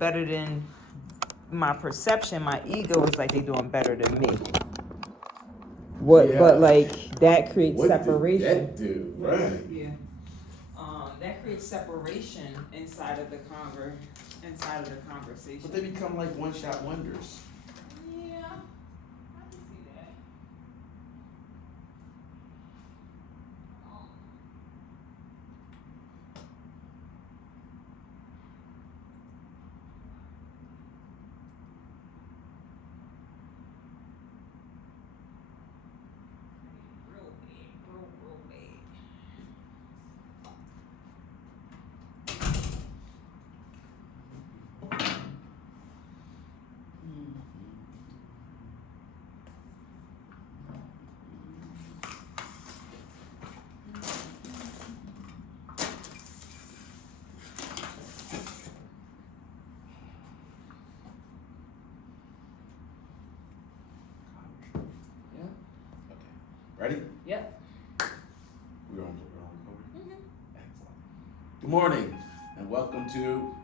better than my perception, my ego is like they doing better than me. But like that creates what separation. Did that do? Right. Yeah. That creates separation inside of the conversation. But they become like one-shot wonders. Yeah, I can see that. Real bad. Ready? Yep. We're on recording? Excellent. Good morning, and welcome to...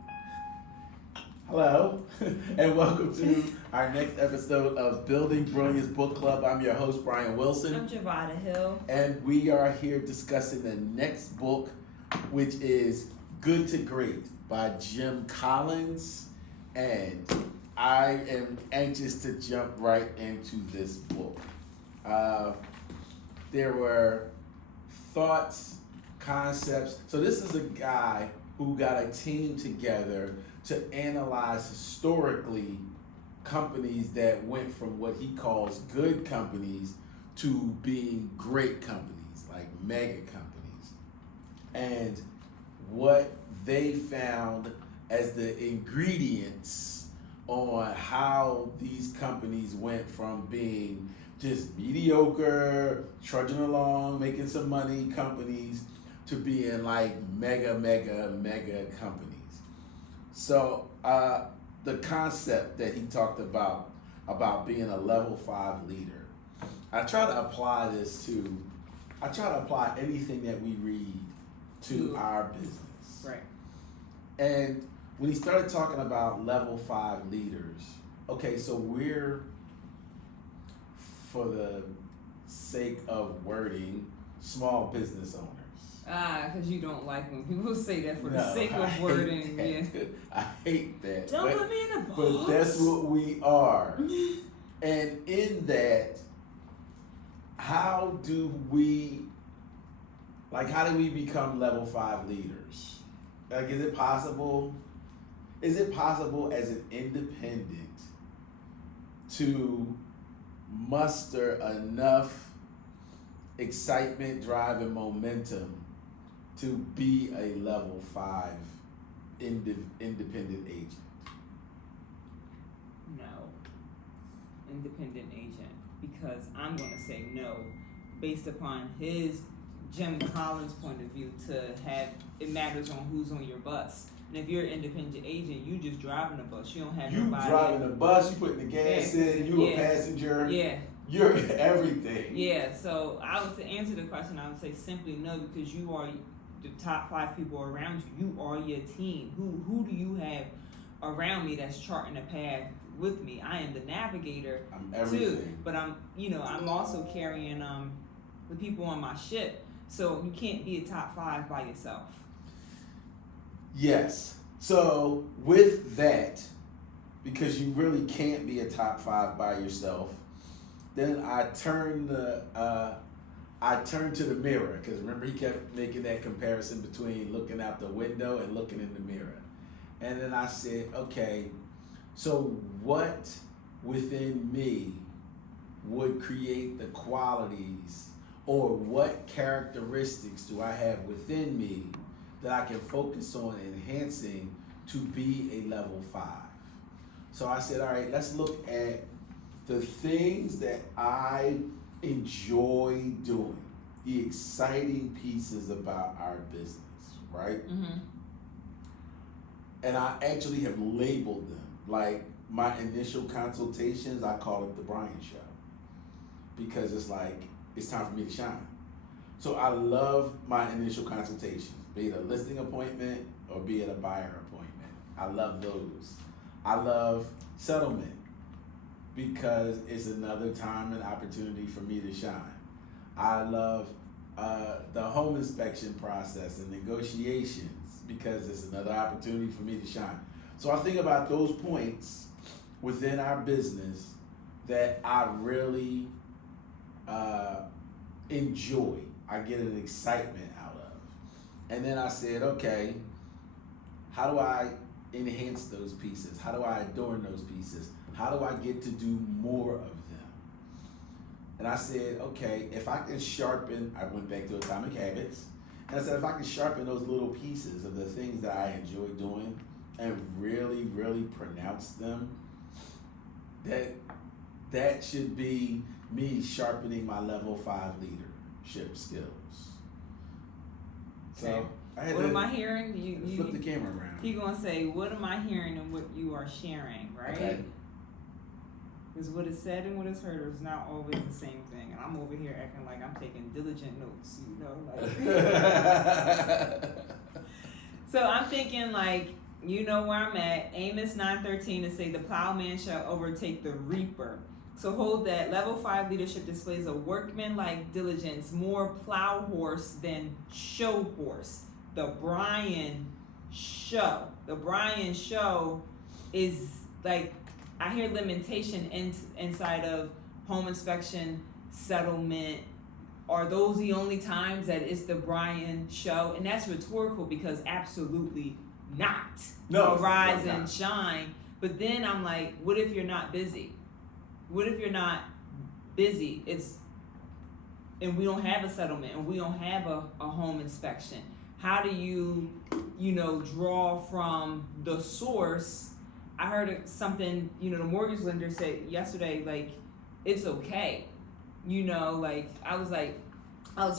Hello, and welcome to our next episode of Building Brilliance Book Club. I'm your host, Brian Wilson. I'm Javada Hill. And we are here discussing the next book, which is Good to Great by Jim Collins. And I am anxious to jump right into this book. There were thoughts, concepts. So this is a guy who got a team together to analyze historically companies that went from what he calls good companies to being great companies, like mega companies. And what they found as the ingredients on how these companies went from being just mediocre, trudging along, making some money companies to being like mega companies. So the concept that he talked about being a level 5 leader, I try to apply anything that we read to our business. Right. And when he started talking about level 5 leaders, okay, so we're, for the sake of wording, small business owners. Because you don't like when people say that for the sake of wording. Yeah. I hate that. Don't put me in a box. But that's what we are. And in that, how do we become level 5 leaders? Like, is it possible? Is it possible as an independent to muster enough excitement, drive, and momentum to be a level 5 independent agent? No. Independent agent. Because I'm going to say no based upon Jim Collins' point of view to have, it matters on who's on your bus. And if you're an independent agent, you just driving the bus. You don't have nobody. You driving the bus, you putting the gas in, you a passenger. Yeah. You're everything. Yeah, so to answer the question, I would say simply no, because you are the top 5 people around you. You are your team. Who do you have around me that's charting the path with me? I am the navigator. I'm everything. Too, but I'm also carrying the people on my ship. So you can't be a top 5 by yourself. Yes. So with that, because you really can't be a top 5 by yourself, then I turn to the mirror, because remember he kept making that comparison between looking out the window and looking in the mirror. And then I said, okay, so what within me would create the qualities, or what characteristics do I have within me that I can focus on enhancing to be a level 5? So I said, all right, let's look at the things that I enjoy doing, the exciting pieces about our business, right? Mm-hmm. And I actually have labeled them. Like my initial consultations, I call it the Brian Show, because it's like, it's time for me to shine. So I love my initial consultations, be it a listing appointment or be it a buyer appointment. I love those. I love settlement because it's another time and opportunity for me to shine. I love the home inspection process and negotiations because it's another opportunity for me to shine. So I think about those points within our business that I really enjoy. I get an excitement out of. And then I said, okay, how do I enhance those pieces? How do I adorn those pieces? How do I get to do more of them? And I said, okay, if I can sharpen, I went back to Atomic Habits, and I said, if I can sharpen those little pieces of the things that I enjoy doing and really, really pronounce them, that should be me sharpening my level 5 leadership skills. So Okay. I had What to am I hearing? flip the camera around. You're gonna say, what am I hearing and what you are sharing, right? Okay. Because what is said and what is heard is not always the same thing. And I'm over here acting like I'm taking diligent notes, like. So I'm thinking like, where I'm at. Amos 9:13 to say the plowman shall overtake the reaper. So hold that. Level 5 leadership displays a workman-like diligence, more plow horse than show horse. The Brian show. The Brian show is like, I hear limitation inside of home inspection, settlement. Are those the only times that it's the Brian show? And that's rhetorical because absolutely not. No, Rise it's not. and shine. But then I'm like, what if you're not busy? What if you're not busy? And we don't have a settlement and we don't have a home inspection. How do you draw from the source? I heard something, the mortgage lender said yesterday, like, it's okay. Like, I was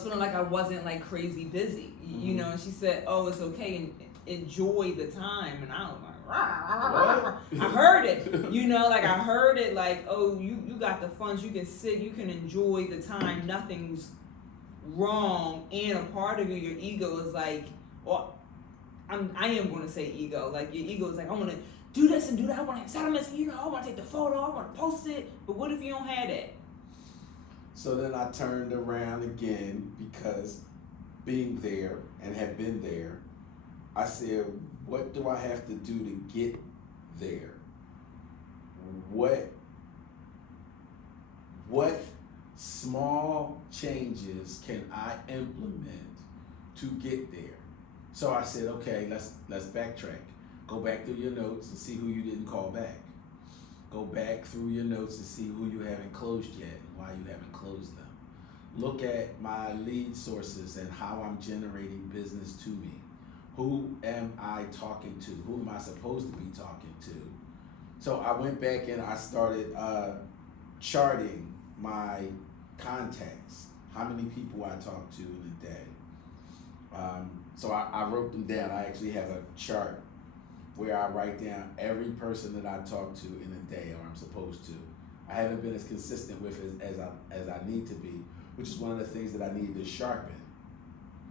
feeling like I wasn't like crazy busy, Mm-hmm. and she said, oh, it's okay and enjoy the time. And I was like, I heard it, like I heard it like, oh, you got the funds, you can sit, you can enjoy the time, nothing's wrong. And a part of you, your ego is like, well, I am going to say ego, like your ego is like, I want to do this and do that, I want to have settlements, I want to take the photo, I want to post it. But what if you don't have that? So then I turned around again because being there and have been there, I said, what do I have to do to get there? What small changes can I implement to get there? So I said, okay, let's backtrack. Go back through your notes and see who you didn't call back. Go back through your notes and see who you haven't closed yet and why you haven't closed them. Look at my lead sources and how I'm generating business to me. Who am I talking to? Who am I supposed to be talking to? So I went back and I started charting my contacts, how many people I talk to in a day. So I wrote them down. I actually have a chart where I write down every person that I talk to in a day, or I'm supposed to. I haven't been as consistent with it as I need to be, which is one of the things that I need to sharpen,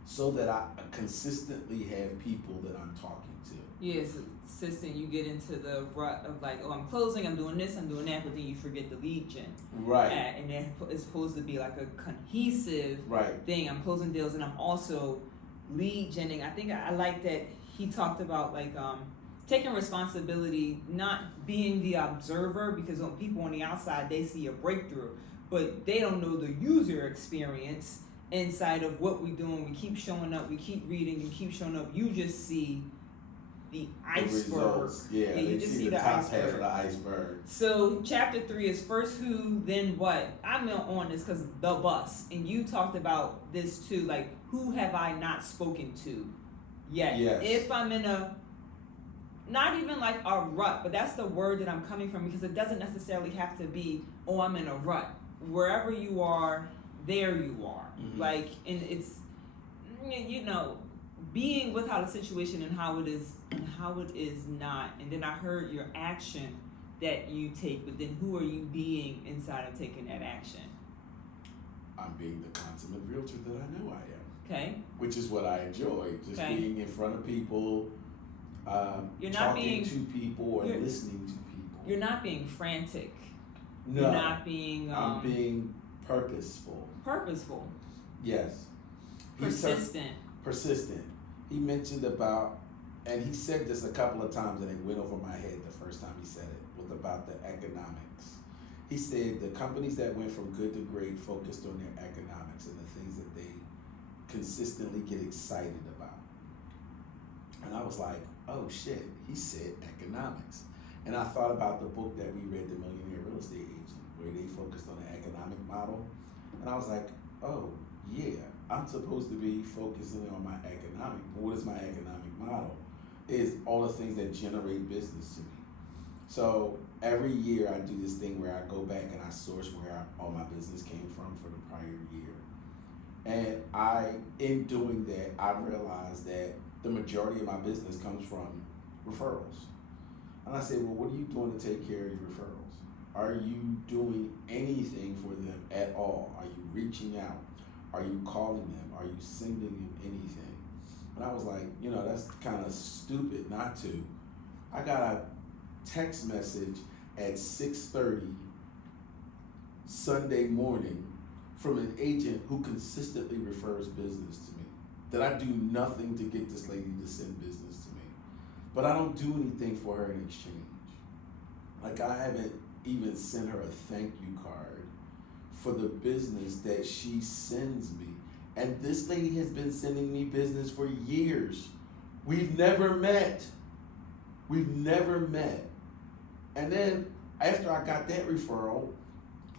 so that I consistently have people that I'm talking to. Yeah, it's consistent. You get into the rut of like, oh, I'm closing, I'm doing this, I'm doing that, but then you forget the lead gen. Right. And then it's supposed to be like a cohesive thing. I'm closing deals and I'm also lead genning. I think I like that he talked about like taking responsibility, not being the observer, because when people on the outside, they see a breakthrough, but they don't know the user experience inside of what we're doing. We keep showing up, we keep reading, you keep showing up, you just see the iceberg. Yeah, you just see the top iceberg. half of the iceberg. So chapter 3 is first who, then what. I'm on this because the bus, and you talked about this too, like who have I not spoken to yet? Yes. If I'm in not even like a rut, but that's the word that I'm coming from, because it doesn't necessarily have to be, oh, I'm in a rut. Wherever you are, there you are. Mm-hmm. Like, and it's, being with how the situation and how it is not. And then I heard your action that you take, but then who are you being inside of taking that action? I'm being the consummate realtor that I know I am. Okay. Which is what I enjoy, just being in front of people, You're not talking to people or listening to You're not being frantic. No. You're not being. I'm being purposeful. Purposeful. Yes. Persistent. Persistent. He mentioned about, and he said this a couple of times, and it went over my head the first time he said it, was about the economics. He said the companies that went from good to great focused on their economics and the things that they consistently get excited about. And I was like, oh shit, he said economics. And I thought about the book that we read, The Millionaire Real Estate Agent, where they focused on the economic model. And I was like, oh yeah, I'm supposed to be focusing on my economic. What is my economic model? Is all the things that generate business to me. So every year I do this thing where I go back and I source where all my business came from for the prior year. And in doing that, I realized that the majority of my business comes from referrals. And I said, well, what are you doing to take care of your referrals? Are you doing anything for them at all? Are you reaching out? Are you calling them? Are you sending them anything? And I was like, that's kind of stupid not to. I got a text message at 6:30 Sunday morning from an agent who consistently refers business to me. That I do nothing to get this lady to send business to me. But I don't do anything for her in exchange. Like I haven't even sent her a thank you card for the business that she sends me. And this lady has been sending me business for years. We've never met. And then after I got that referral,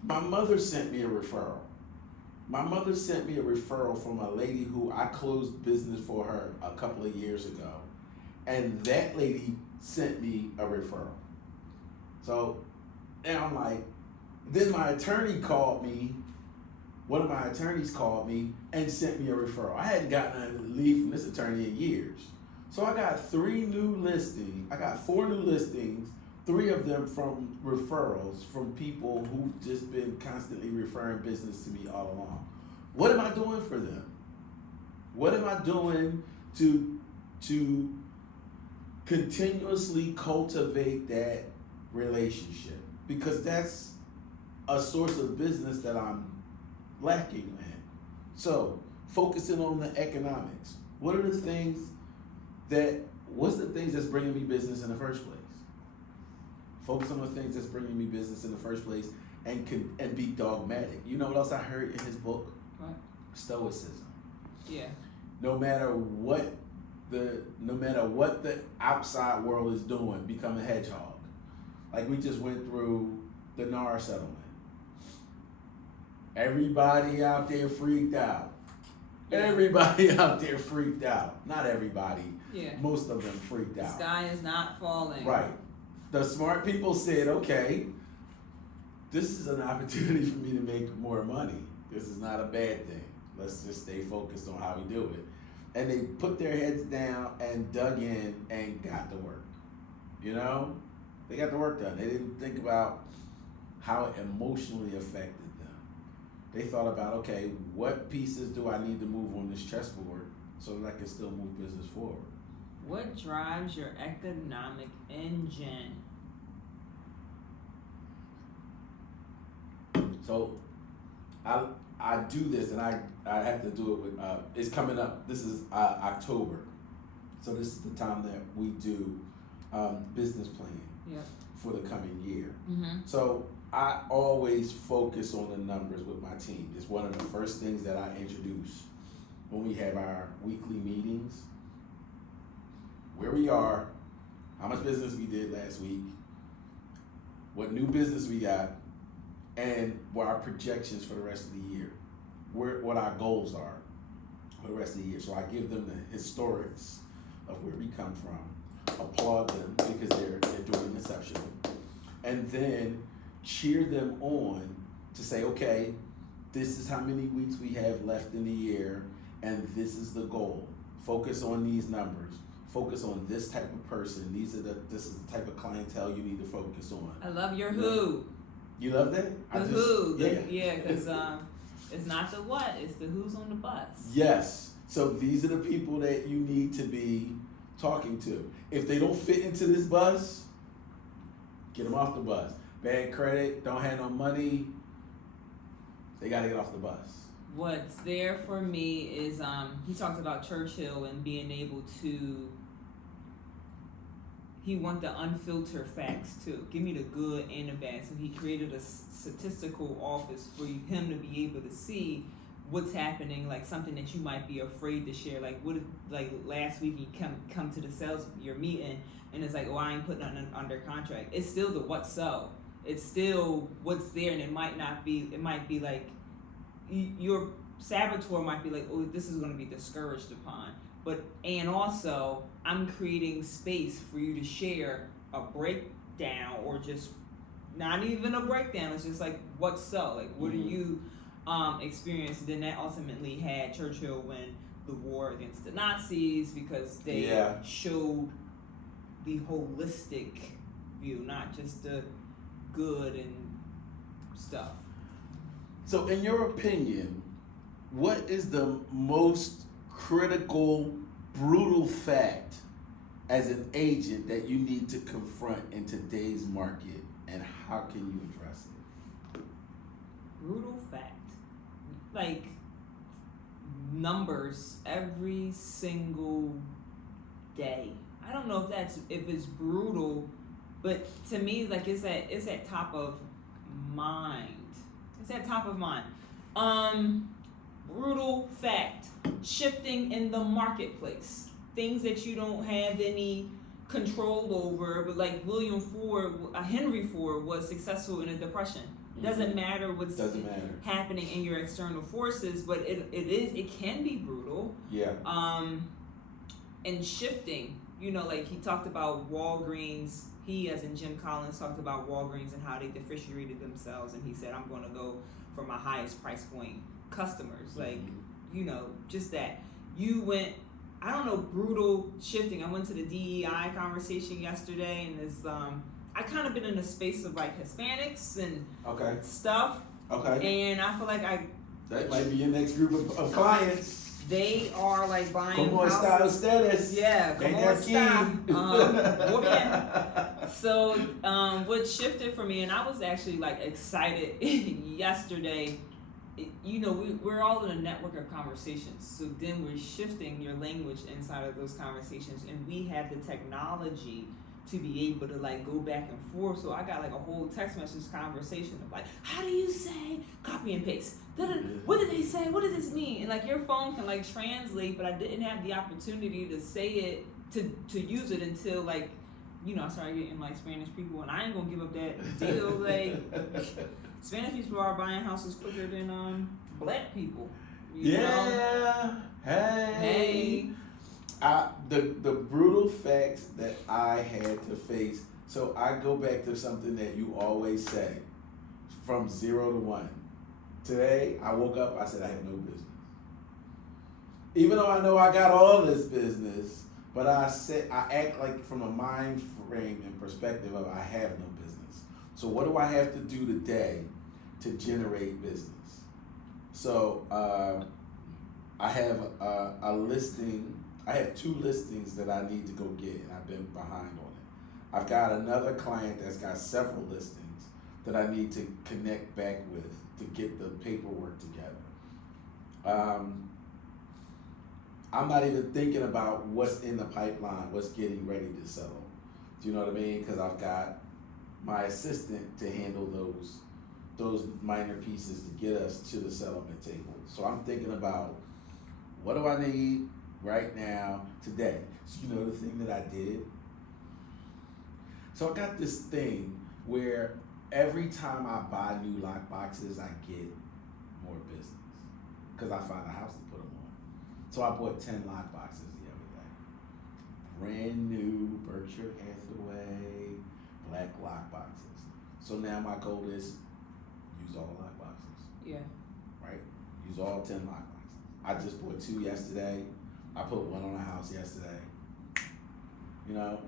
my mother sent me a referral. My mother sent me a referral from a lady who I closed business for her a couple of years ago. And that lady sent me a referral. So now I'm like, then my attorney called me. One of my attorneys called me and sent me a referral. I hadn't gotten a lead from this attorney in years. So I got 4 new listings, 3 of them from referrals from people who've just been constantly referring business to me all along. What am I doing for them? What am I doing to continuously cultivate that relationship? Because that's a source of business that I'm lacking in. So focusing on the economics. What's the things that's bringing me business in the first place? Focus on the things that's bringing me business in the first place and be dogmatic. You know what else I heard in his book? What? Stoicism. Yeah. No matter what the outside world is doing, become a hedgehog. Like we just went through the NAR settlement. Everybody out there freaked out. Yeah. Everybody out there freaked out. Not everybody. Yeah. Most of them freaked The out. sky is not falling. Right. The smart people said, okay, this is an opportunity for me to make more money. This is not a bad thing. Let's just stay focused on how we do it. And they put their heads down and dug in and got to work. They got the work done. They didn't think about how it emotionally affected them. They thought about, okay, what pieces do I need to move on this chessboard so that I can still move business forward? What drives your economic engine? So I do this, and I have to do it with, it's coming up, this is October. So this is the time that we do business planning for the coming year. Mm-hmm. So I always focus on the numbers with my team. It's one of the first things that I introduce when we have our weekly meetings. Where we are, how much business we did last week, what new business we got, and what our projections for the rest of the year, what our goals are for the rest of the year. So I give them the historics of where we come from, applaud them because they're doing exceptional, and then cheer them on to say, okay, this is how many weeks we have left in the year, and this is the goal. Focus on these numbers. Focus on this type of person. This is the type of clientele you need to focus on. I love your who. You love that? The who. Yeah, because it's not the what, it's the who's on the bus. Yes. So these are the people that you need to be talking to. If they don't fit into this bus, Get them off the bus. Bad credit, don't have no money. They gotta get off the bus. What's there for me is he talked about Churchill and being able to. He want the unfiltered facts too. Give me the good and the bad. So he created a statistical office for him to be able to see what's happening, like something that you might be afraid to share. Like what? Like last week you come to the sales your meeting and it's like, oh, I ain't putting nothing under contract. It's still the what so. It's still what's there, and it might not be. It might be like your saboteur might be like, oh, this is going to be discouraged upon. But and also, I'm creating space for you to share a breakdown, or just not even a breakdown. It's just like what's so. Like what do you experience? Then that ultimately had Churchill win the war against the Nazis because they showed the holistic view, not just the good and stuff. So in your opinion, what is the most critical, brutal fact as an agent that you need to confront in today's market, and how can you address it? Brutal fact. Like numbers every single day. I don't know if it's brutal, but to me, like it's at top of mind. It's at top of mind. Brutal fact. Shifting in the marketplace. Things that you don't have any control over, but like Henry Ford was successful in a depression. It doesn't matter what's happening in your external forces, but it can be brutal. Yeah. And shifting, like he talked about Walgreens. He, as in Jim Collins, talked about Walgreens and how they differentiated themselves, and he said, I'm going to go for my highest price point customers. Like, just that. You went, I don't know, brutal shifting. I went to the DEI conversation yesterday, and this, I kind of been in the space of like Hispanics and stuff. Okay. And I feel like that might be your next group of clients. They are like buying como houses. Status. Yeah, como está. Muy bien. So, what shifted for me, and I was actually like excited yesterday. We're all in a network of conversations. So then we're shifting your language inside of those conversations, and we have the technology to be able to like go back and forth. So I got like a whole text message conversation of like, how do you say copy and paste? What did they say? What does this mean? And like your phone can like translate, but I didn't have the opportunity to say it, to use it until like, I started getting like Spanish people, and I ain't gonna give up that deal. Like Spanish people are buying houses quicker than black people. You know? Hey. The brutal facts that I had to face. So I go back to something that you always say, from 0 to 1. Today I woke up, I said I have no business. Even though I know I got all this business, but I act like from a mind frame and perspective of I have no business. So what do I have to do today to generate business? So I have a listing. I have 2 listings that I need to go get, and I've been behind on it. I've got another client that's got several listings that I need to connect back with to get the paperwork together. I'm not even thinking about what's in the pipeline, what's getting ready to settle. Do you know what I mean? Because I've got my assistant to handle those minor pieces to get us to the settlement table. So I'm thinking about, what do I need right now, today? So the thing that I did? So I got this thing where every time I buy new lock boxes, I get more business because I find a house to put them on. So I bought 10 lock boxes the other day. Brand new Berkshire Hathaway black lock boxes. So now my goal is use all the lock boxes. Yeah. Right? Use all 10 lock boxes. I just bought 2 yesterday. I put 1 on a house yesterday.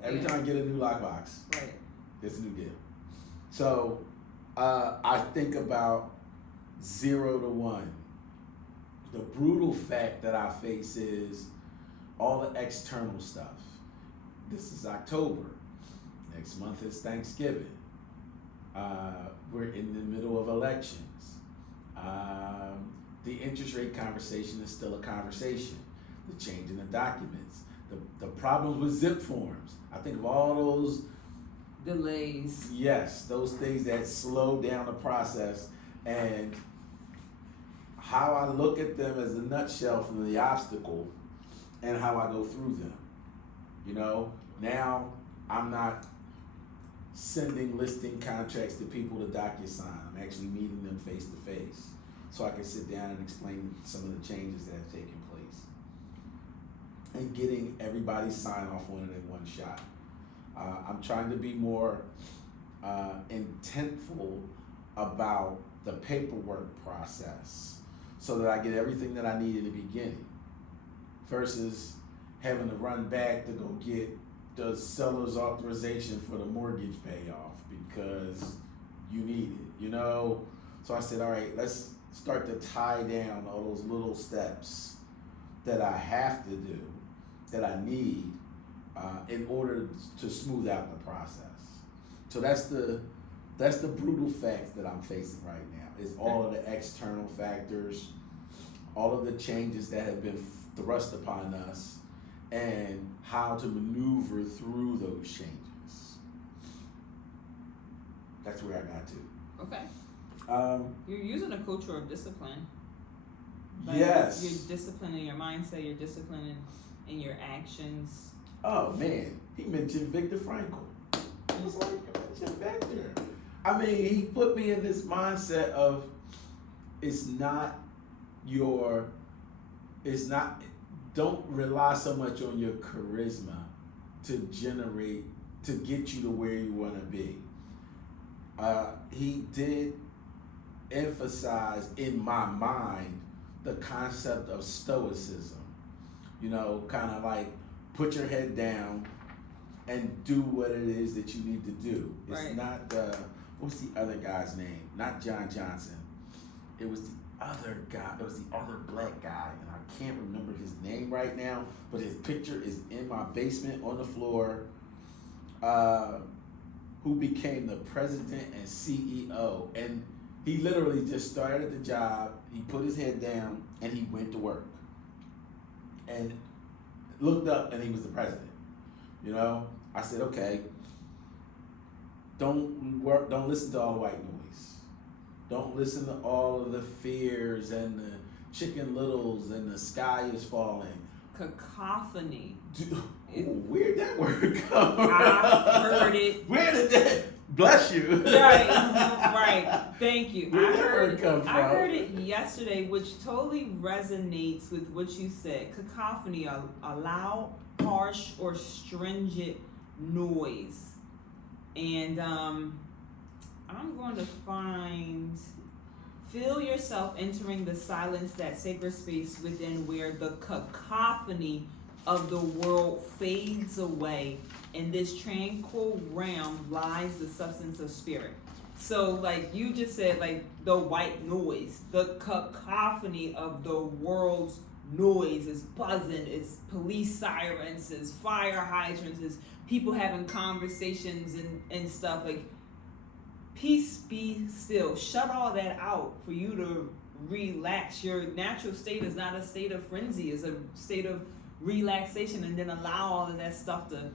Every time I get a new lockbox, right, it's a new deal. So I think about 0 to 1. The brutal fact that I face is all the external stuff. This is October. Next month is Thanksgiving. We're in the middle of elections. The interest rate conversation is still a conversation. The change in the documents, the problems with zip forms. I think of all those delays. Yes, those things that slow down the process, and how I look at them as a nutshell from the obstacle and how I go through them. You know, now I'm not sending listing contracts to people to DocuSign. I'm actually meeting them face to face so I can sit down and explain some of the changes that have taken place and getting everybody sign off on it in one shot. I'm trying to be more intentful about the paperwork process so that I get everything that I need in the beginning versus having to run back to go get the seller's authorization for the mortgage payoff because you need it, you know? So I said, all right, let's start to tie down all those little steps that I have to do, that I need, in order to smooth out the process. So that's the brutal facts that I'm facing right now, is all of the external factors, all of the changes that have been thrust upon us, and how to maneuver through those changes. That's where I got to. Okay. You're using a culture of discipline. Yes. You're disciplining your mindset, you're disciplining in your actions. Oh man, he mentioned Viktor Frankl. I was like, you mentioned Viktor. I mean, he put me in this mindset of don't rely so much on your charisma to get you to where you want to be. He did emphasize in my mind the concept of stoicism. You know, kind of like put your head down and do what it is that you need to do. It's right. Not what's the other guy's name? Not John Johnson. It was the other guy. It was the other black guy, and I can't remember his name right now, but his picture is in my basement on the floor. Who became the president and CEO, and he literally just started the job. He put his head down and he went to work, and looked up, and he was the president. You know, I said, okay, don't listen to all the white noise. Don't listen to all of the fears and the Chicken Littles and the sky is falling. Cacophony. Where'd that word come from? I heard it. Where did that? Bless you. Right. Thank you. Where did that word come from? I heard it yesterday, which totally resonates with what you said. Cacophony, a loud, harsh, or stringent noise. And I'm going to feel yourself entering the silence, that sacred space within where the cacophony of the world fades away. In this tranquil realm lies the substance of spirit. So like you just said, like the white noise, the cacophony of the world's noise is buzzing, it's police sirens, it's fire hydrants, it's people having conversations and stuff. Like, peace, be still. Shut all that out for you to relax. Your natural state is not a state of frenzy, it's a state of relaxation, and then allow all of that stuff to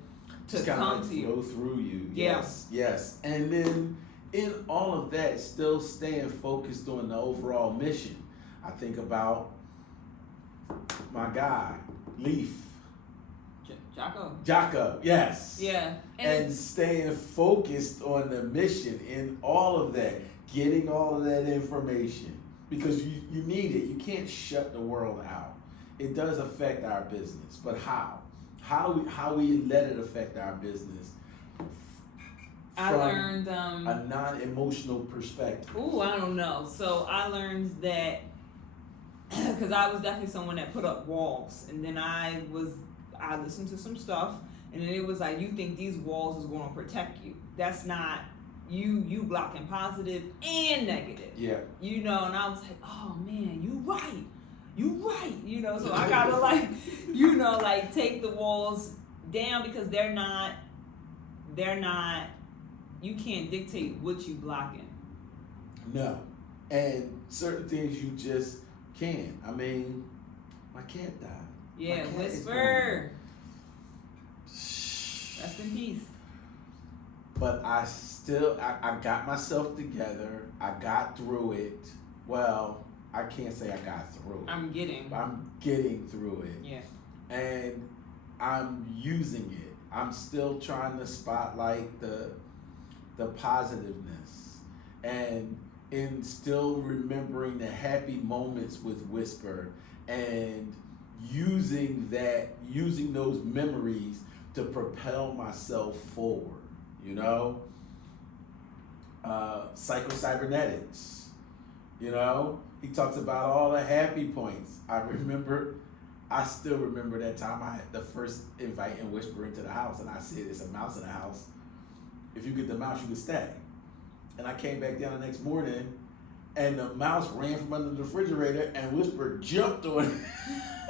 come to you. Flow through you. Yeah. Yes. And then in all of that, still staying focused on the overall mission. I think about my guy, Leaf. Jocko, yes. Yeah. And staying focused on the mission in all of that, getting all of that information, because you need it. You can't shut the world out. It does affect our business, but how? How we let it affect our business? I learned a non-emotional perspective. Ooh, I don't know. So I learned that because I was definitely someone that put up walls, and then I listened to some stuff, and then it was like, you think these walls is going to protect you? That's not you blocking positive and negative. Yeah. You know, and I was like, oh man, you right. You know, so I gotta like take the walls down because they're not you can't dictate what you blocking. No. And certain things you just can't. I mean, my cat died. Yeah, My cat is whisper. gone. Rest in peace. But I got myself together. I got through it. Well, I can't say I got through it. I'm getting through it. Yeah. And I'm using it. I'm still trying to spotlight the positiveness and in still remembering the happy moments with Whisper and using those memories to propel myself forward, you know? Psycho-cybernetics, you know? He talks about all the happy points. I still remember that time I had the first inviting Whisper into the house, and I said, it's a mouse in the house. If you get the mouse, you can stay. And I came back down the next morning, and the mouse ran from under the refrigerator, and Whisper jumped on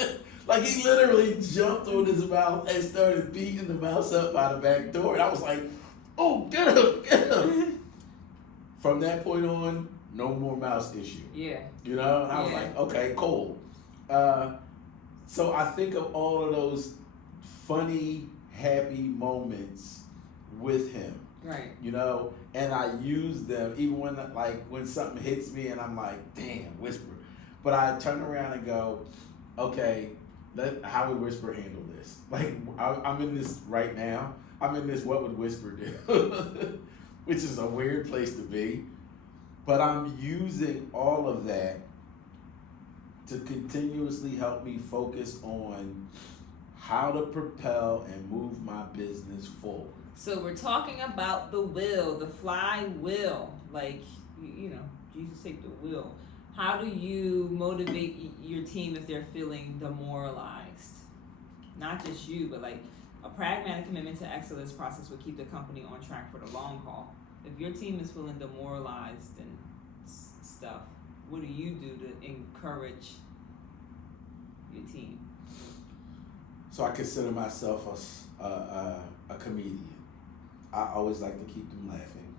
it. Like, he literally jumped on his mouse and started beating the mouse up by the back door. And I was like, oh, get him, get him. From that point on, no more mouse issue. Yeah. You know? And I was like, okay, cool. So I think of all of those funny, happy moments with him. Right. You know, and I use them even when something hits me and I'm like, damn, Whisper. But I turn around and go, okay, how would Whisper handle this? Like, I'm in this right now. I'm in this, what would Whisper do? Which is a weird place to be. But I'm using all of that to continuously help me focus on how to propel and move my business forward. So we're talking about the will, the flywheel. Like, you know, Jesus take the wheel. How do you motivate your team if they're feeling demoralized? Not just you, but like a pragmatic commitment to excellence process will keep the company on track for the long haul. If your team is feeling demoralized and stuff, what do you do to encourage your team? So I consider myself a comedian. I always like to keep them laughing.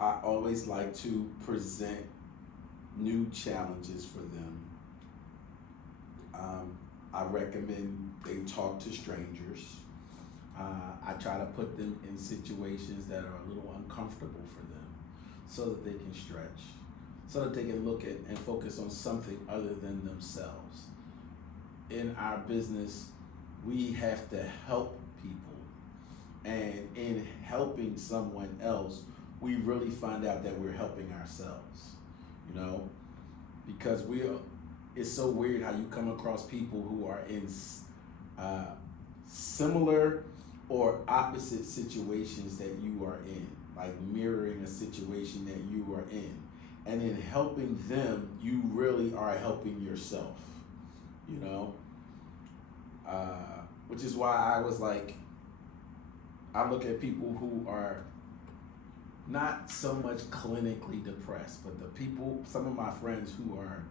I always like to present new challenges for them. I recommend they talk to strangers. I try to put them in situations that are a little uncomfortable for them so that they can stretch, so that they can look at and focus on something other than themselves. In our business, we have to help people. And in helping someone else, we really find out that we're helping ourselves, you know? Because it's so weird how you come across people who are in similar or opposite situations that you are in, like mirroring a situation that you are in. And in helping them, you really are helping yourself, you know? Which is why I was like, I look at people who are not so much clinically depressed, but some of my friends who are,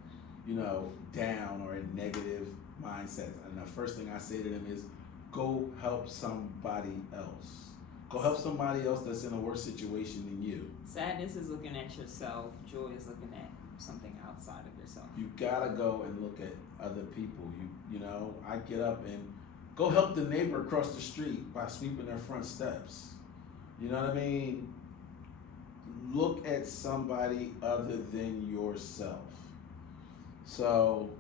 you know, down or in negative mindsets. And the first thing I say to them is, go help somebody else. Go help somebody else that's in a worse situation than you. Sadness is looking at yourself. Joy is looking at something outside of yourself. You gotta go and look at other people. You know, I get up and go help the neighbor across the street by sweeping their front steps. You know what I mean? Look at somebody other than yourself. So,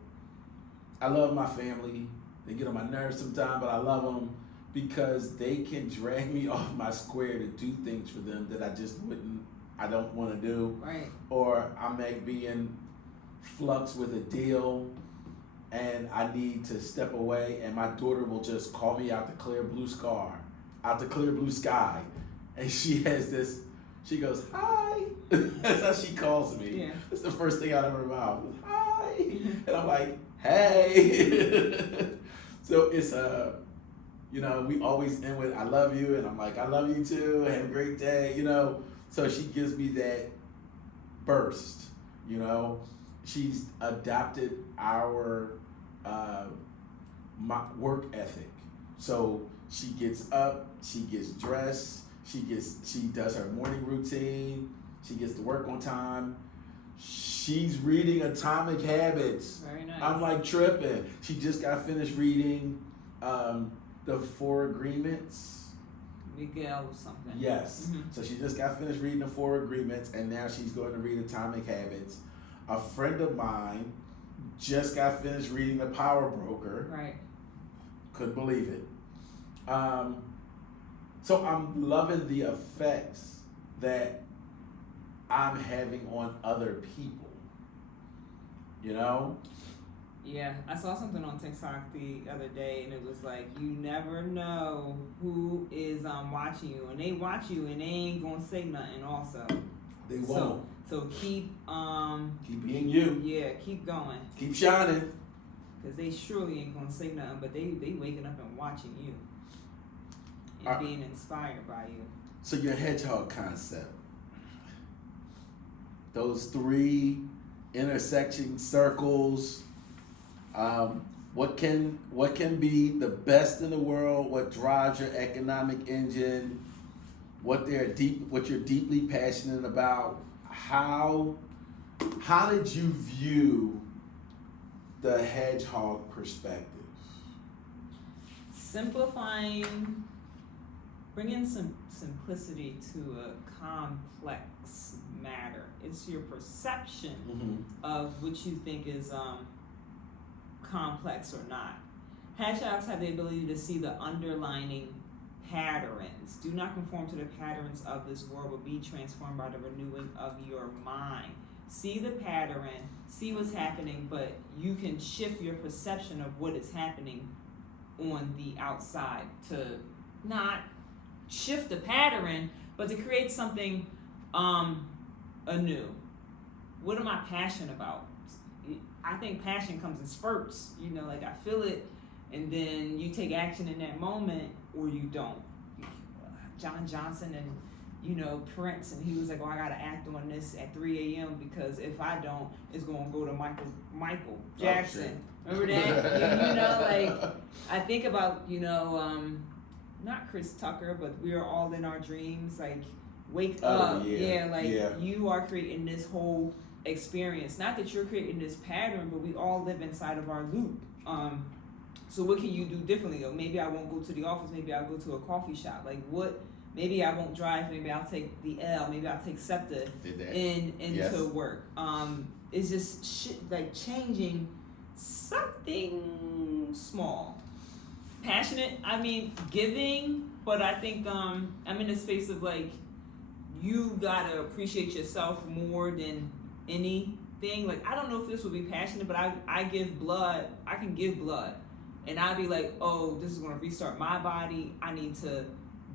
I love my family. They get on my nerves sometimes, but I love them because they can drag me off my square to do things for them that I don't want to do. Right. Or I may be in flux with a deal and I need to step away, and my daughter will just call me out the clear blue sky. And she goes, hi. That's how she calls me. Yeah. That's the first thing out of her mouth. Hi. And I'm like, hey. So it's you know, we always end with, I love you. And I'm like, I love you too. Have a great day, you know. So she gives me that burst, you know. She's adopted our my work ethic. So She gets up, she gets dressed, she does her morning routine, she gets to work on time. She's reading Atomic Habits. Very nice. I'm like tripping. She just got finished reading the 4 Agreements. Miguel or something. Yes. Mm-hmm. So she just got finished reading the 4 Agreements, and now she's going to read Atomic Habits. A friend of mine just got finished reading The Power Broker. Right. Couldn't believe it. So I'm loving the effects that I'm having on other people. You know? Yeah, I saw something on TikTok the other day, and it was like, you never know who is watching you, and they watch you, and they ain't gonna say nothing. Also, They won't. So keep being you. Yeah, keep going. Keep shining. Cause they surely ain't gonna say nothing, but they waking up and watching you, and being inspired by you. So your hedgehog concept, those 3 intersecting circles. What can be the best in the world? What drives your economic engine? What you're deeply passionate about? How did you view the hedgehog perspective? Simplifying, bringing some simplicity to a complex matter. It's your perception of what you think is complex or not. Hedgehogs have the ability to see the underlining patterns. Do not conform to the patterns of this world, but be transformed by the renewing of your mind. See the pattern, see what's happening, but you can shift your perception of what is happening on the outside to not shift the pattern, but to create something anew. What am I passionate about? I think passion comes in spurts. You know, like I feel it, and then you take action in that moment, or you don't. John Johnson and, you know, Prince, and he was like, "Oh, I gotta act on this at 3 a.m. because if I don't, it's gonna go to Michael Jackson." Oh, remember that? You know, like I think about, you know, not Chris Tucker, but we are all in our dreams. Like, wake up, you are creating this whole experience. Not that you're creating this pattern, but we all live inside of our loop. So what can you do differently? Or maybe I won't go to the office. Maybe I'll go to a coffee shop. Like what? Maybe I won't drive. Maybe I'll take the L. Maybe I'll take SEPTA into work. It's just like changing something small. Passionate. I mean, giving. But I think I'm in a space of like, you gotta appreciate yourself more than anything. Like, I don't know if this will be passionate, but I give blood. I can give blood. And I'll be like, oh, this is going to restart my body. I need to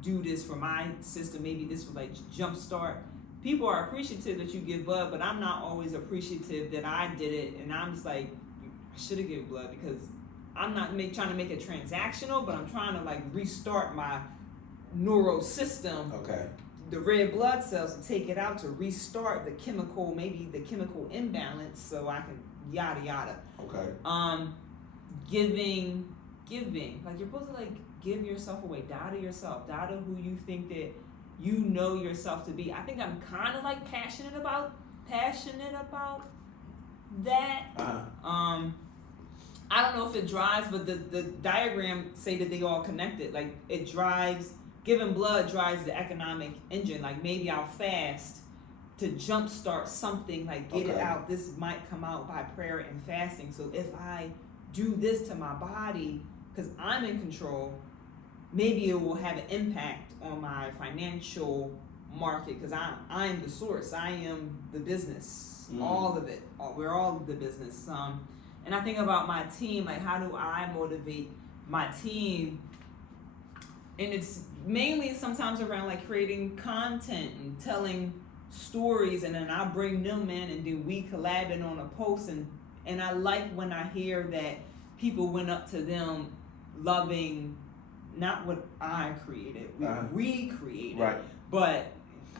do this for my system. Maybe this will like jumpstart. People are appreciative that you give blood, but I'm not always appreciative that I did it. And I'm just like, I should have given blood because I'm not trying to make it transactional, but I'm trying to like restart my neural system. Okay. The red blood cells to take it out to restart the chemical, maybe the chemical imbalance, so I can yada yada. Okay. Giving, like you're supposed to like give yourself away, die to yourself, die to who you think that you know yourself to be. I think I'm kind of like passionate about that. I don't know if it drives, but the diagram say that they all connected. Like it drives. Giving blood drives the economic engine. Like maybe I'll fast to jumpstart something, like get it out. This might come out by prayer and fasting. So if I do this to my body, because I'm in control, maybe it will have an impact on my financial market because I'm the source. I am the business, all of it. We're all the business. And I think about my team, like how do I motivate my team? And it's mainly sometimes around like creating content and telling stories, and then I bring them in and then we collabing on a post, and I like when I hear that people went up to them loving not what I created, we created, right. But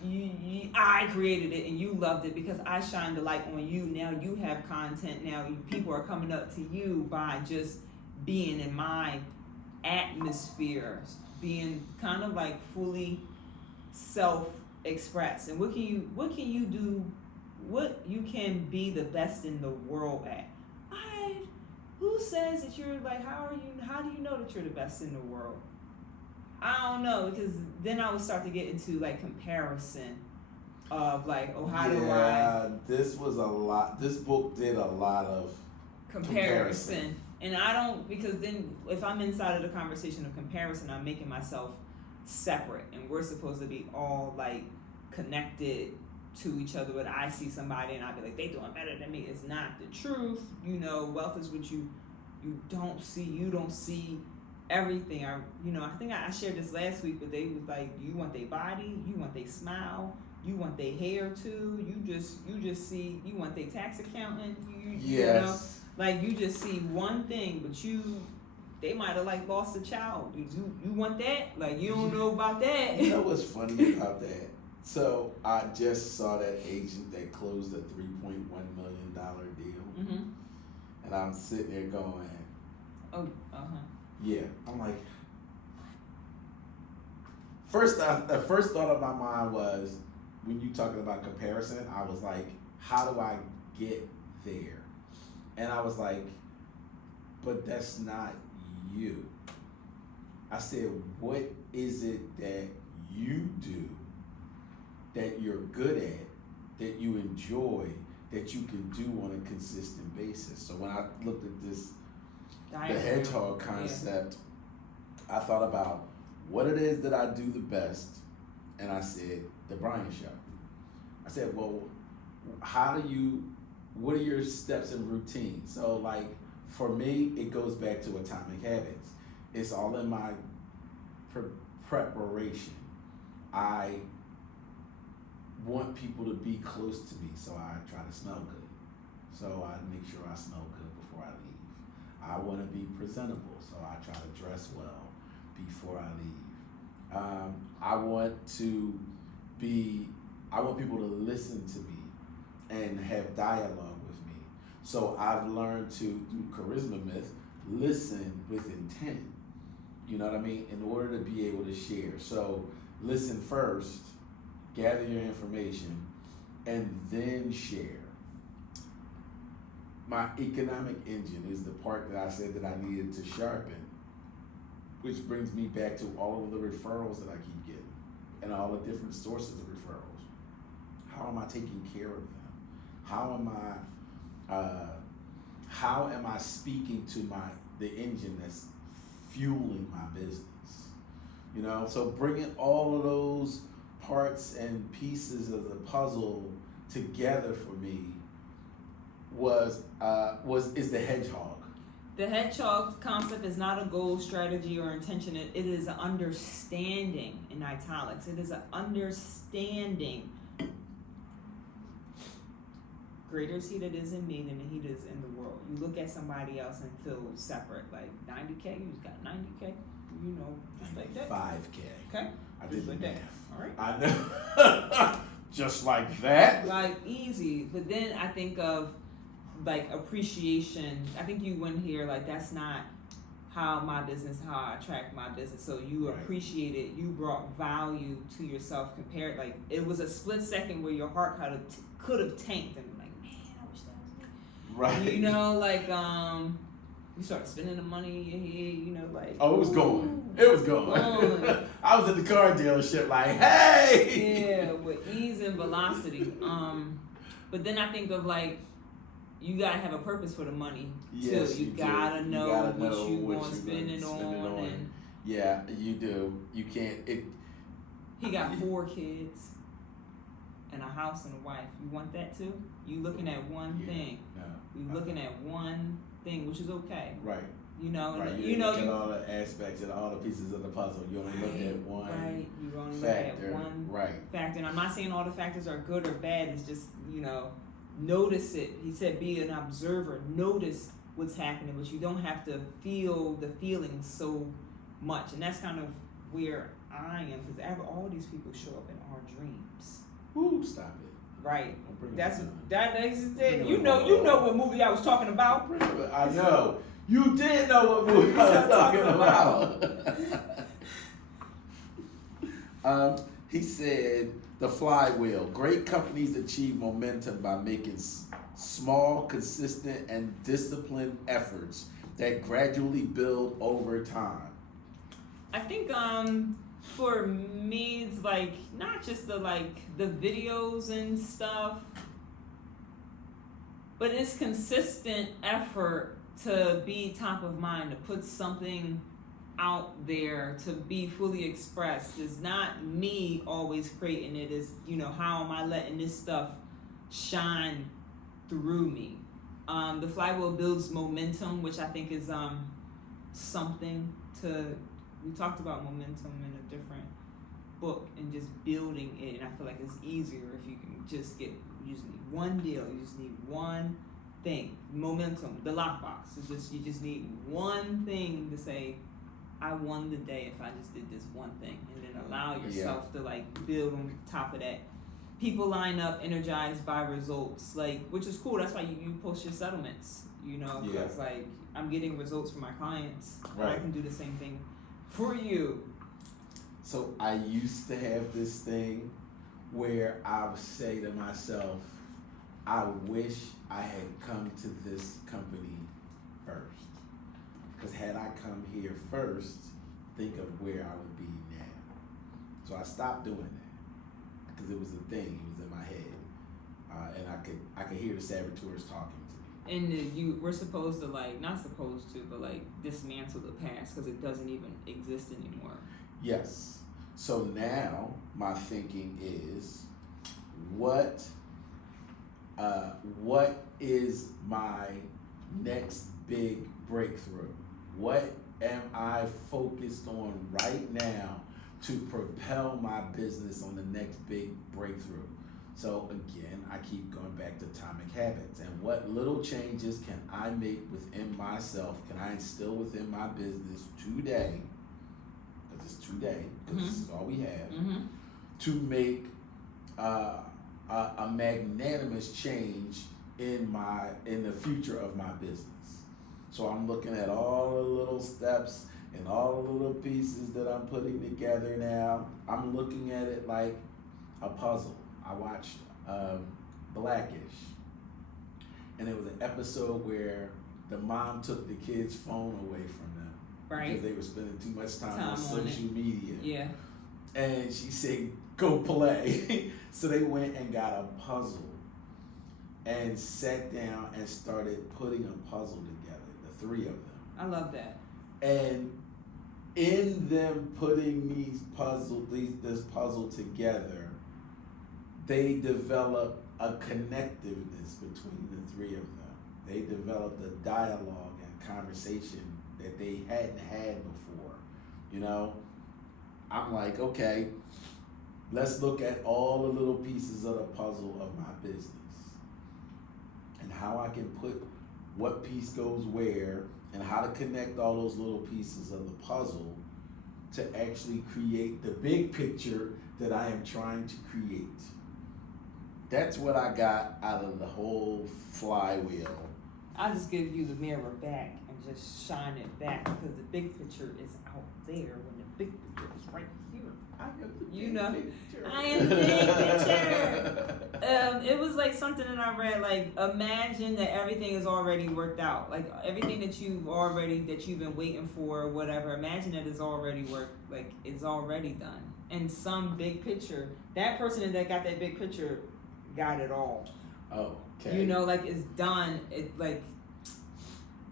I created it and you loved it because I shined the light on you. Now you have content. Now people are coming up to you by just being in my atmosphere. being kind of like fully self-expressed. And what can you do, what you can be the best in the world at. Who says that you're like, how do you know that you're the best in the world? I don't know, because then I would start to get into like comparison of like, oh, how do I? Yeah, this book did a lot of comparison. And I don't, because then if I'm inside of the conversation of comparison, I'm making myself separate, and we're supposed to be all like connected to each other. But I see somebody and I'll be like, they doing better than me. It's not the truth. Wealth is what you don't see. You don't see everything. I think I shared this last week, but they was like, you want their body, you want their smile, you want their hair too. You just see, you want their tax accountant. Yes. Like you just see one thing, but they might have like lost a child. You want that? Like you don't know about that. You know what's funny about that? So I just saw that agent that closed a $3.1 million deal, Mm-hmm. and I'm sitting there going, oh, yeah. I'm like, the first thought of my mind was, when you talking about comparison, I was like, how do I get there? And I was like, but that's not you. I said, what is it that you do that you're good at, that you enjoy, that you can do on a consistent basis? So when I looked at this, the hedgehog concept, I thought about what it is that I do the best, and I said, the Brian Show. I said, well, what are your steps and routines? So like, for me, it goes back to Atomic Habits. It's all in my preparation. I want people to be close to me, so I try to smell good. So I make sure I smell good before I leave. I want to be presentable, so I try to dress well before I leave. I want people to listen to me and have dialogue with me. So I've learned to, through Charisma Myth, listen with intent. You know what I mean? In order to be able to share. So listen first, gather your information, and then share. My economic engine is the part that I said that I needed to sharpen, which brings me back to all of the referrals that I keep getting and all the different sources of referrals. How am I taking care of them? How am I speaking to the engine that's fueling my business? So bringing all of those parts and pieces of the puzzle together for me is the hedgehog. The hedgehog concept is not a goal, strategy, or intention. It is an understanding, in italics. It is an understanding. Greater is he that is in me than he that is in the world. You look at somebody else and feel separate. Like 90K, you just got 90K, just like that. 5K. Okay? I did like the that. math. All right. I know. Just like that. Like easy. But then I think of like appreciation. I think you went here like that's not how I track my business. So you appreciate it. You brought value to yourself compared. Like it was a split second where your heart could have tanked and like, man, I wish that was me. Right. You start spending the money in your head, like. Oh, it was going. It was going. I was at the car dealership like, hey! Yeah, with ease and velocity. But then I think of like, you gotta have a purpose for the money yes, too. You gotta know what you want to spend it on. And yeah, you do. You can't. He got 4 kids and a house and a wife. You want that too? You looking at one thing. No. You looking at one thing, which is okay. Right. Right. You look at all the aspects and all the pieces of the puzzle. You only look at one. Right. You only factor. Look at one right. factor. And I'm not saying all the factors are good or bad. It's just notice it. He said, be an observer. Notice what's happening, but you don't have to feel the feelings so much. And that's kind of where I am, because all these people show up in our dreams. Ooh, stop it. Right. That's it. You know what movie I was talking about. I know. You did know what movie I was talking about. He said the flywheel. Great companies achieve momentum by making small, consistent, and disciplined efforts that gradually build over time. I think for me it's like not just the videos and stuff, but it's consistent effort to be top of mind, to put something out there, to be fully expressed. It's not me always creating it. It's, how am I letting this stuff shine through me? The flywheel builds momentum, which I think is something to. We talked about momentum in a different book and just building it, and I feel like it's easier if you can just you just need one deal, you just need one thing. Momentum, the lockbox. You just need one thing to say, I won the day if I just did this one thing, and then allow yourself to build on top of that. People line up energized by results, which is cool. That's why you post your settlements, because I'm getting results from my clients, and I can do the same thing for you. So I used to have this thing where I would say to myself, I wish I had come to this company first. Because had I come here first, think of where I would be now. So I stopped doing that because it was a thing. It was in my head, and I could hear the saboteurs talking to me. And we're supposed to not supposed to, but dismantle the past because it doesn't even exist anymore. Yes. So now my thinking is, what is my next big breakthrough? What am I focused on right now to propel my business on the next big breakthrough? So again, I keep going back to atomic habits, and what little changes can I make within myself, can I instill within my business today, because it's today, because this is all we have, to make a magnanimous change in the future of my business. So I'm looking at all the little steps and all the little pieces that I'm putting together now. I'm looking at it like a puzzle. I watched Blackish, and it was an episode where the mom took the kid's phone away from them because they were spending too much time on social media. Yeah. And she said, go play. So they went and got a puzzle and sat down and started putting a puzzle together, the three of them. I love that. And in them putting this puzzle together, they developed a connectiveness between the three of them. They developed a dialogue and conversation that they hadn't had before. I'm like, okay, let's look at all the little pieces of the puzzle of my business and how I can put what piece goes where and how to connect all those little pieces of the puzzle to actually create the big picture that I am trying to create. That's what I got out of the whole flywheel. I'll just give you the mirror back and just shine it back, because the big picture is out there when the big picture is right here. I am the big picture. I am the big picture. It was something that I read, imagine that everything is already worked out. Everything that you've been waiting for, whatever, imagine that it's already worked, it's already done. And some big picture, that person that got that big picture got it all. Oh, okay. It's done.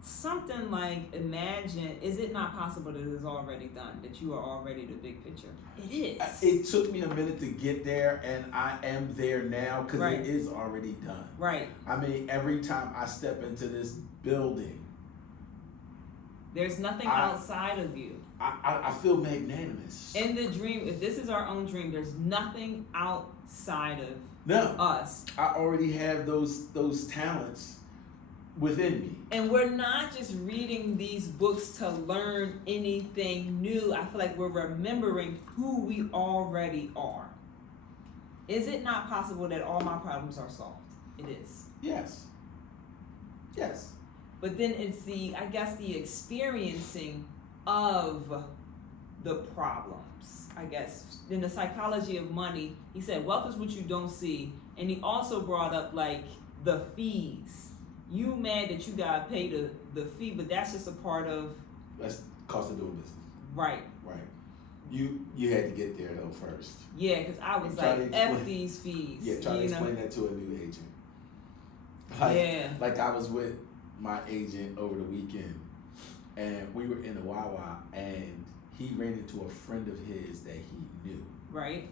Something imagine, is it not possible that it is already done, that you are already the big picture? It is. It took me a minute to get there, and I am there now because it is already done. Right. I mean, every time I step into this building, there's nothing outside of you. I feel magnanimous. In the dream, if this is our own dream, there's nothing outside of us. I already have those talents within me. And we're not just reading these books to learn anything new. I feel like we're remembering who we already are. Is it not possible that all my problems are solved? It is. Yes. But then it's the experiencing of the problems, I guess. In the psychology of money, he said wealth is what you don't see, and he also brought up like the fees. You mad that you gotta pay the fee, but that's just a part of That's cost of doing business. right. Right. You had to get there though first. Yeah, because I was Try like, to F explain- these fees. Yeah, try to you know? explain that to a new agent. Like, Yeah. like I was with my agent over the weekend, and we were in a Wawa, and he ran into a friend of his that he knew. Right.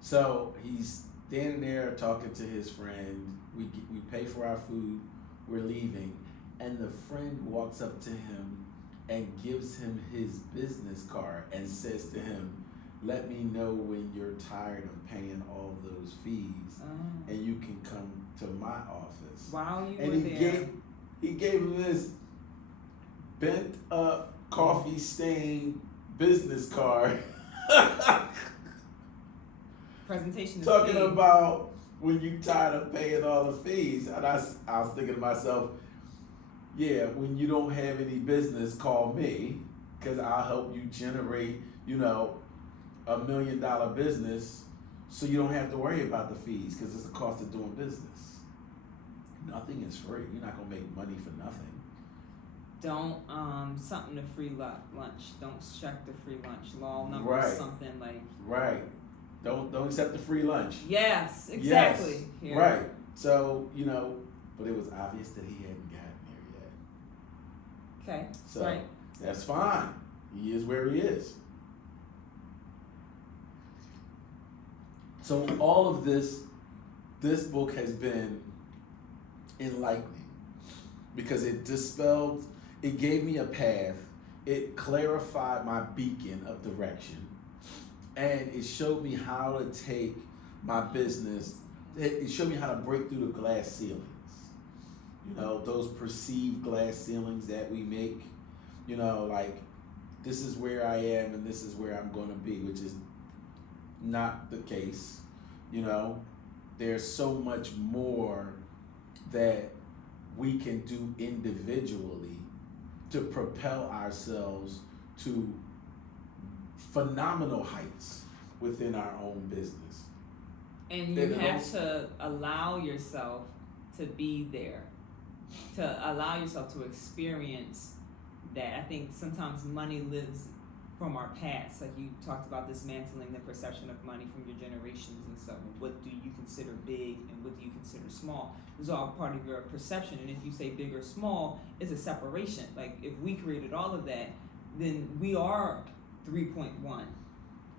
So he's standing there talking to his friend. We pay for our food. We're leaving, and the friend walks up to him and gives him his business card and says to him, "Let me know when you're tired of paying all those fees, and you can come to my office." While you And were there. he gave him this bent up, coffee stained business card. Presentation is Talking key. about when you tired of paying all the fees. And I was thinking to myself, yeah, when you don't have any business, call me, because I'll help you generate, $1 million business, so you don't have to worry about the fees, because it's the cost of doing business. Nothing is free. You're not gonna make money for nothing. Don't something to free lunch. Don't check the free lunch law number Right. something like. Right. Don't accept the free lunch. Yes, exactly. Yes. Here. Right. So, but it was obvious that he hadn't gotten there yet. Okay. So Right. that's fine. He is where he is. So all of this book has been enlightening because it gave me a path, it clarified my beacon of direction, and it showed me how to take my business, it showed me how to break through the glass ceilings. Those perceived glass ceilings that we make, like this is where I am and this is where I'm going to be, which is not the case. There's so much more that we can do individually to propel ourselves to phenomenal heights within our own business. And you have to allow yourself to be there, to allow yourself to experience that. I think sometimes money lives from our past, like you talked about dismantling the perception of money from your generations and stuff. What do you consider big and what do you consider small? It's all part of your perception. And if you say big or small, it's a separation. Like if we created all of that, then we are 3.1.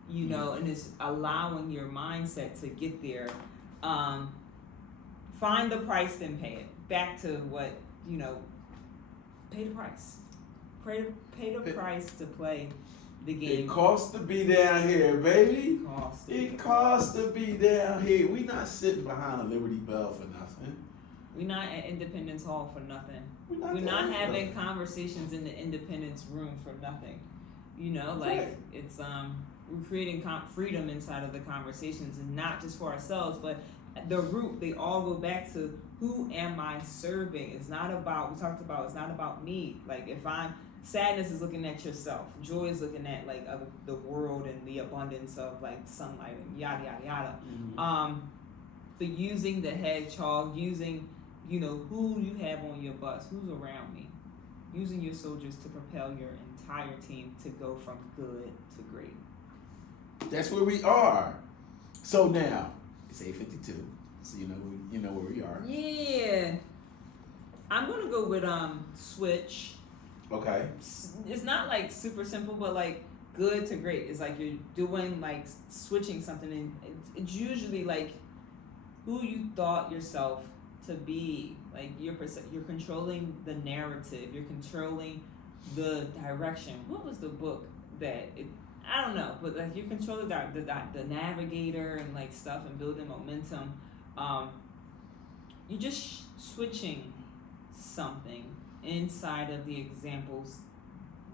And it's allowing your mindset to get there. Find the price, then pay it. Back to what, pay the price. Pay the price to play the game. It costs to be down here, baby. It costs to be down here. We not sitting behind a Liberty Bell for nothing. We're not at Independence Hall for nothing. We're We're not having conversations in the Independence Room for nothing. Right. It's we're creating freedom inside of the conversations, and not just for ourselves, but the root. They all go back to who am I serving? It's not about it's not about me. Like if sadness is looking at yourself. Joy is looking at like the world and the abundance of like sunlight and yada yada yada. Mm-hmm. But using the hedgehog, using who you have on your bus, who's around me, using your soldiers to propel your entire team to go from good to great. That's where we are. So now it's 8:52. So you know where we are. Yeah, I'm gonna go with switch. Okay. It's not like super simple, but like good to great. It's like you're doing like switching something, and it's usually like who you thought yourself to be. Like you're controlling the narrative. You're controlling the direction. What was the book that I don't know, but like you control the navigator and like stuff and building momentum. You're just switching something inside of the examples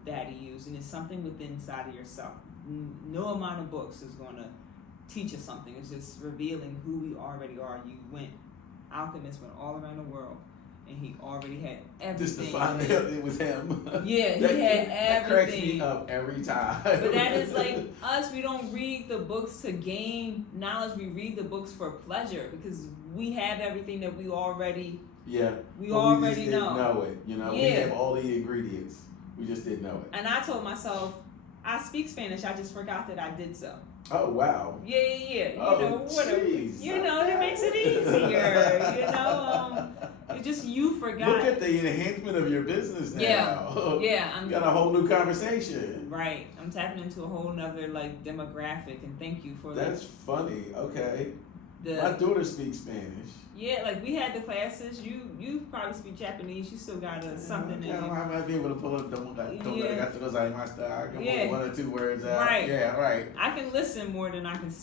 that he used, and it's something within inside of yourself. No amount of books is going to teach us something. It's just revealing who we already are. Alchemists went all around the world and he already had everything. Just to find out it was him. Yeah, he that, had everything. That cracks me up every time. But that is like us. We don't read the books to gain knowledge. We read the books for pleasure because we have everything that we already. Yeah. We already just didn't know it. You know, we have all the ingredients. We just didn't know it. And I told myself, I speak Spanish. I just forgot that I did so. Oh wow. Yeah. You know, whatever. Geez. You know, that makes it easier. You know, it just you forgot. Look at the enhancement of your business now. Yeah. You got a whole new conversation. Right. I'm tapping into a whole nother like demographic, and thank you for That's funny. Okay. My daughter speaks Spanish. Yeah, like we had the classes. You probably speak Japanese. You still got something in you. I might be able to pull up one or two words out. Right. Yeah, right. I can listen more than I can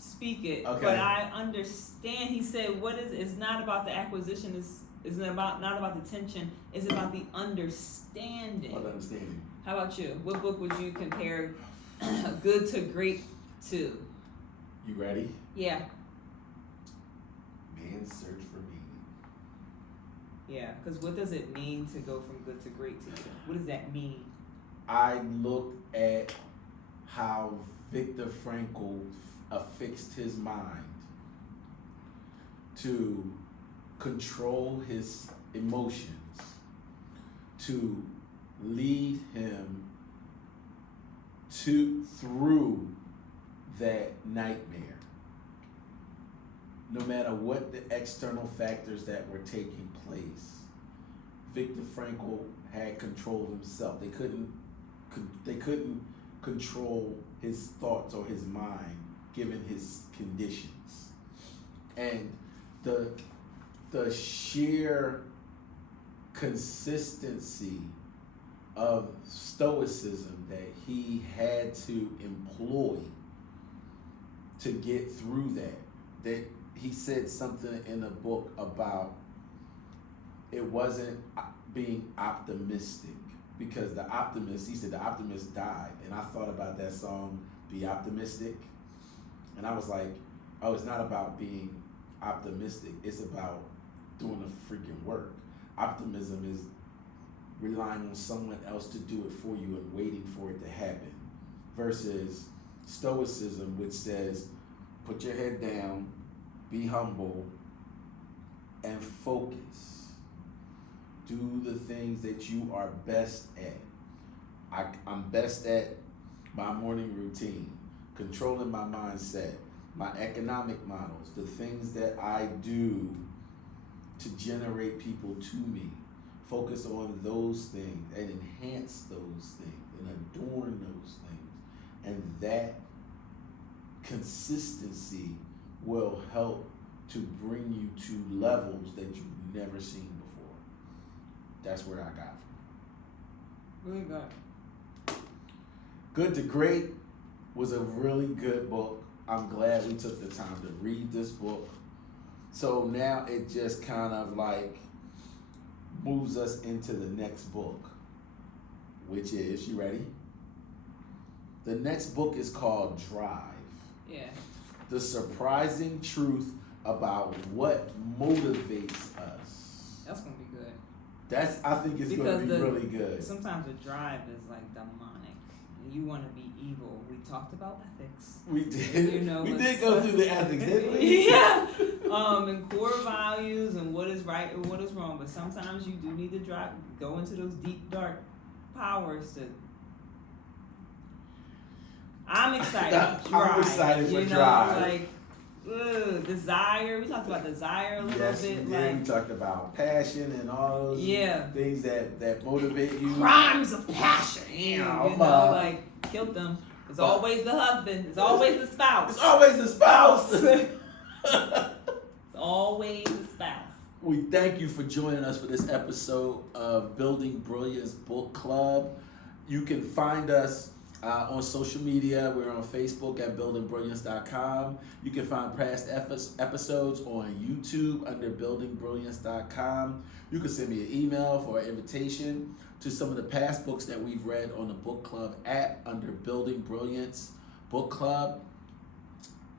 speak it. Okay. But I understand. He said, "What is? It's not about the acquisition. It's not about the tension. It's about the understanding." What understanding? How about you? What book would you compare Good to Great to? You ready? Yeah. Man's Search for Meaning. Yeah, because what does it mean to go from good to great to you? What does that mean? I looked at how Viktor Frankl affixed his mind to control his emotions, to lead him through that nightmare. No matter what the external factors that were taking place, Viktor Frankl had control of himself. They couldn't control his thoughts or his mind given his conditions. And the sheer consistency of stoicism that he had to employ to get through that he said something in a book about it wasn't being optimistic because he said the optimist died. And I thought about that song, Be Optimistic. And I was like, oh, it's not about being optimistic. It's about doing the freaking work. Optimism is relying on someone else to do it for you and waiting for it to happen. Versus stoicism, which says, put your head down, be humble, and focus. Do the things that you are best at. I'm best at my morning routine, controlling my mindset, my economic models, the things that I do to generate people to me. Focus on those things and enhance those things and adorn those things. And that consistency will help to bring you to levels that you've never seen before. That's where I got from. Really good. Good to Great was a really good book. I'm glad we took the time to read this book. So now it just kind of like moves us into the next book, which is, you ready? The next book is called Drive. Yeah. The surprising truth about what motivates us. That's gonna be good. I think it's gonna be really good. Sometimes the drive is like demonic. You want to be evil. We talked about ethics. We did. You know, we did go through the ethics, didn't we? Yeah. And core values and what is right and what is wrong. But sometimes you do need to go into those deep, dark powers to. I'm excited. I'm excited for Drive. Like, desire. We talked about desire a little bit. We did. Like, We talked about passion and all those things that motivate you. Crimes of passion. Yeah, you know, like killed them. It's always the husband. It's always the spouse. It's always the spouse. It's always the spouse. We thank you for joining us for this episode of Building Brilliance Book Club. You can find us on social media. We're on Facebook at buildingbrilliance.com. You can find past episodes on YouTube under buildingbrilliance.com. You can send me an email for an invitation to some of the past books that we've read on the book club app under Building Brilliance Book Club.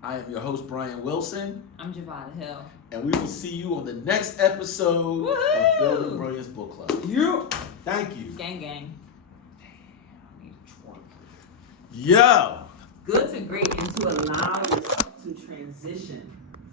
I am your host, Brian Wilson. I'm Javada Hill. And we will see you on the next episode Woo-hoo! of Building Brilliance Book Club. You. Thank you. Gang, gang. Damn, I need a twerk. Yo! Good to great and to allow yourself to transition